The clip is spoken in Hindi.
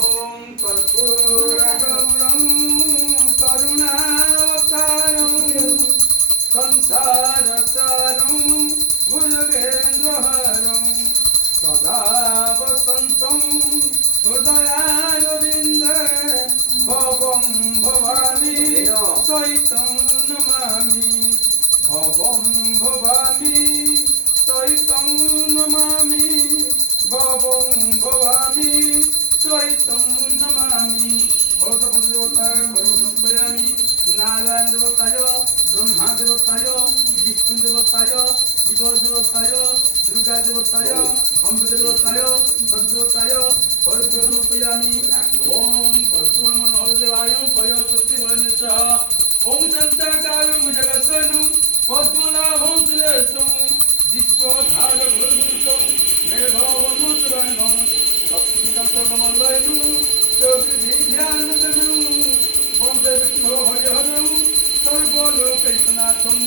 ओम कर्पूरगौरं करुणावतारं संसारसारं भुजगेन्द्रहारं सदा वसन्तं हृदयारविन्दे भवं भवामि सहितं नमामि भवं भवामि सहितं नमामि भवं भवामि सहितं नमामि देवताय समर्पयामि नारायण देवताय ब्रह्मा देवताय विष्णु देवताय शिव देवताय दुर्गा देवताय अमृत देवताय सद्देवताय समर्पयामि ओम कर्पूरमनोहरदेवाय पयोसुति वरनिचः ओम शान्ताकारं भुजगशयनं पद्मनाभं सुरेशं विश्वधारगुरुतं मेघवनुसुवर्णं लक्ष्मीकान्तकमलयनं चोभिर्ध्यानगमनं वन्दे विष्णो हरिहरं सर्वलोकैकनाथं